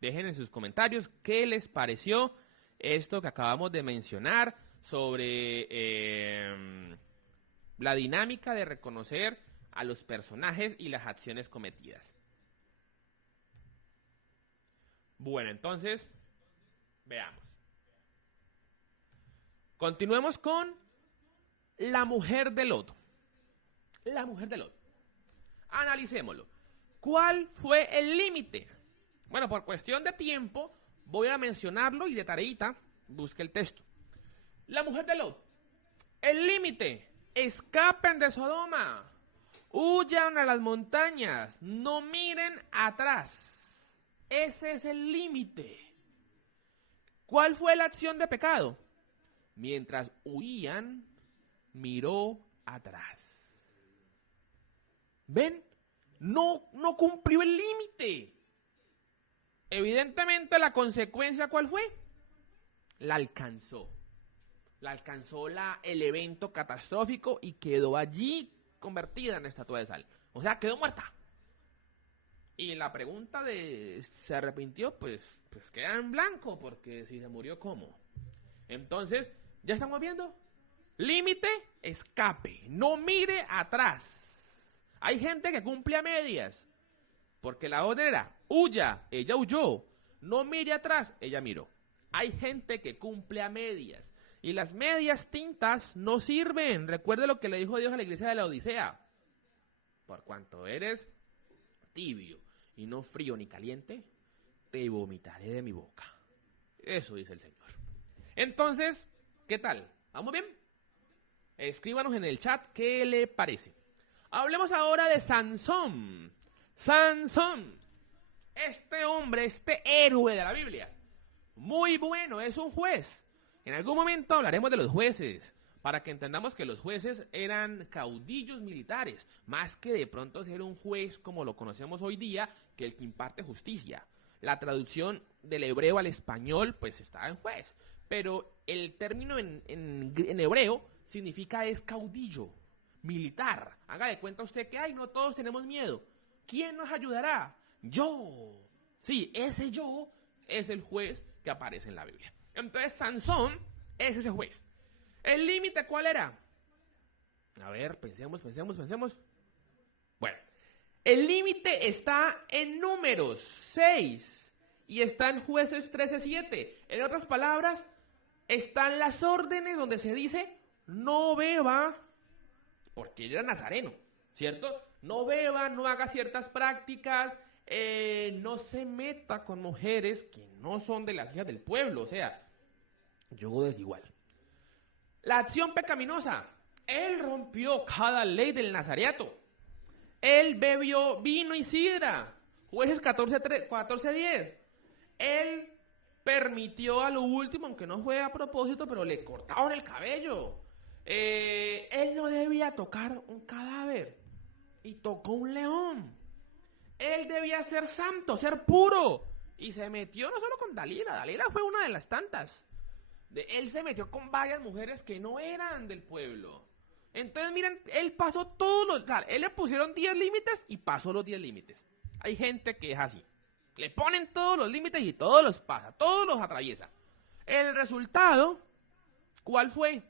Dejen en sus comentarios qué les pareció esto que acabamos de mencionar sobre la dinámica de reconocer a los personajes y las acciones cometidas. Bueno, entonces, veamos. Continuemos con la mujer de Lot. La mujer de Lot. Analicémoslo. ¿Cuál fue el límite? Bueno, por cuestión de tiempo, voy a mencionarlo y de tareita, busque el texto. La mujer de Lot. El límite. Escapen de Sodoma. Huyan a las montañas. No miren atrás. Ese es el límite. ¿Cuál fue la acción de pecado? Mientras huían, miró atrás. ¿Ven? No cumplió el límite. Evidentemente la consecuencia, ¿cuál fue? La alcanzó. La alcanzó el evento catastrófico y quedó allí convertida en estatua de sal. O sea, quedó muerta. Y la pregunta de ¿se arrepintió? Pues queda en blanco, porque si se murió, ¿cómo? Entonces, ¿ya estamos viendo? Límite, escape. No mire atrás. Hay gente que cumple a medias, porque la orden era, huya, ella huyó. No mire atrás, ella miró. Hay gente que cumple a medias, y las medias tintas no sirven. Recuerde lo que le dijo Dios a la iglesia de la Odisea. Por cuanto eres tibio y no frío ni caliente, te vomitaré de mi boca. Eso dice el Señor. Entonces, ¿qué tal? ¿Vamos bien? Escríbanos en el chat qué le parece. Hablemos ahora de Sansón. Sansón. Este hombre, este héroe de la Biblia. Muy bueno, es un juez. En algún momento hablaremos de los jueces. para que entendamos que los jueces eran caudillos militares, más que de pronto ser un juez como lo conocemos hoy día, que el que imparte justicia. La traducción del hebreo al español, pues está en juez, pero el término en hebreo significa es caudillo, militar. Haga de cuenta usted que, ay, no todos tenemos miedo. ¿Quién nos ayudará? Yo. Sí, ese yo es el juez que aparece en la Biblia. Entonces Sansón es ese juez. ¿El límite cuál era? A ver, pensemos. Bueno, el límite está en Números 6 y está en Jueces 13:7. En otras palabras, están las órdenes donde se dice no beba, porque él era nazareno, ¿cierto? No beba, no haga ciertas prácticas, no se meta con mujeres que no son de las hijas del pueblo, o sea, yugo desigual. La acción pecaminosa, él rompió cada ley del nazareato. Él bebió vino y sidra, Jueces 14:10. Él permitió a lo último, aunque no fue a propósito, pero le cortaron el cabello. Él no debía tocar un cadáver y tocó un león. Él debía ser santo, ser puro, y se metió no solo con Dalila. Dalila fue una de las tantas. Él se metió con varias mujeres que no eran del pueblo. Entonces miren, él pasó todos los... Él le pusieron 10 límites y pasó los 10 límites. Hay gente que es así. Le ponen todos los límites y todos los pasa, todos los atraviesa. El resultado, ¿cuál fue?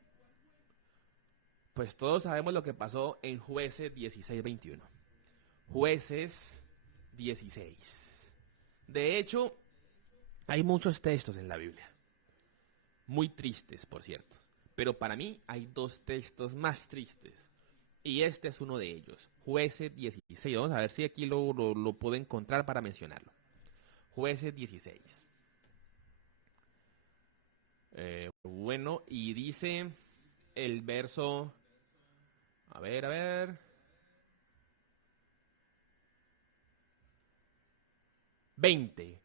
Pues todos sabemos lo que pasó en Jueces 16:21. Jueces 16. De hecho, hay muchos textos en la Biblia. Muy tristes, por cierto. Pero para mí hay dos textos más tristes. Y este es uno de ellos. Jueces 16. Vamos a ver si aquí lo puedo encontrar para mencionarlo. Jueces 16. Bueno, y dice el verso... A ver. 20.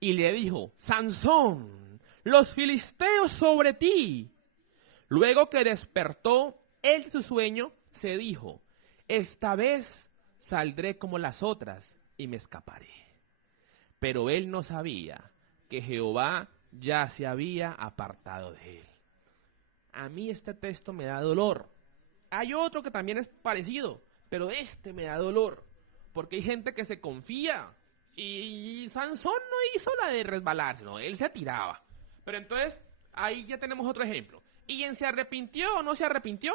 Y le dijo, Sansón, los filisteos sobre ti. Luego que despertó él de su sueño, se dijo, esta vez saldré como las otras y me escaparé. Pero él no sabía que Jehová ya se había apartado de él. A mí este texto me da dolor. Hay otro que también es parecido, pero este me da dolor, porque hay gente que se confía. Y Sansón no hizo la de resbalarse, no, él se tiraba. Pero entonces, ahí ya tenemos otro ejemplo. ¿Y en se arrepintió o no se arrepintió?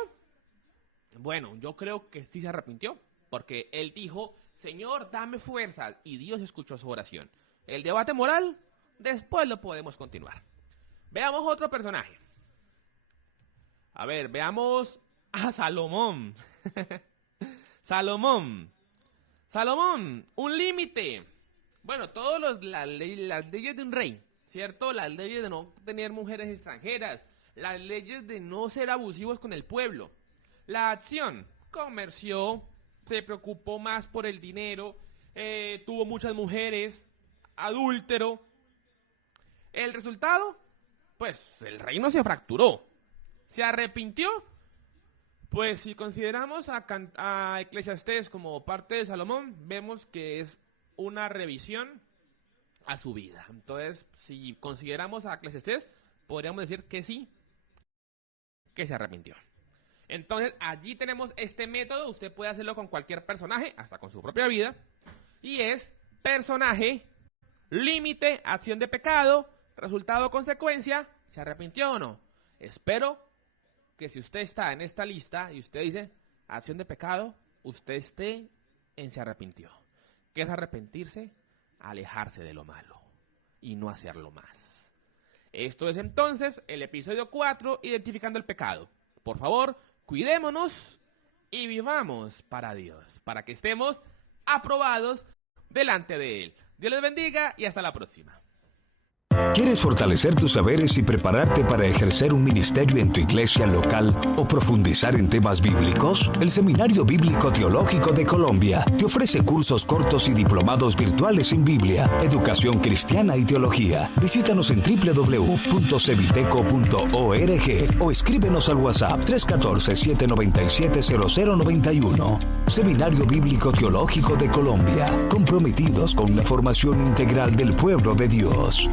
Bueno, yo creo que sí se arrepintió, porque él dijo, Señor, dame fuerza, y Dios escuchó su oración. El debate moral, después lo podemos continuar. Veamos otro personaje. A ver, veamos a Salomón. Salomón, un límite. Bueno, las leyes de un rey, ¿cierto? Las leyes de no tener mujeres extranjeras, las leyes de no ser abusivos con el pueblo. La acción, comerció, se preocupó más por el dinero, tuvo muchas mujeres, adúltero. El resultado, pues el reino se fracturó. ¿Se arrepintió? Pues si consideramos a Eclesiastés como parte de Salomón, vemos que es una revisión a su vida. Entonces, si consideramos a Eclesiastés, podríamos decir que sí, que se arrepintió. Entonces, allí tenemos este método. Usted puede hacerlo con cualquier personaje, hasta con su propia vida. Y es personaje, límite, acción de pecado, resultado, consecuencia, ¿se arrepintió o no? Espero que si usted está en esta lista y usted dice acción de pecado, usted esté en se arrepintió. ¿Qué es arrepentirse? Alejarse de lo malo y no hacerlo más. Esto es entonces el episodio 4, identificando el pecado. Por favor, cuidémonos y vivamos para Dios, para que estemos aprobados delante de Él. Dios les bendiga y hasta la próxima. ¿Quieres fortalecer tus saberes y prepararte para ejercer un ministerio en tu iglesia local o profundizar en temas bíblicos? El Seminario Bíblico Teológico de Colombia te ofrece cursos cortos y diplomados virtuales en Biblia, educación cristiana y teología. Visítanos en www.cebiteco.org o escríbenos al WhatsApp 314-797-0091. Seminario Bíblico Teológico de Colombia, comprometidos con la formación integral del pueblo de Dios.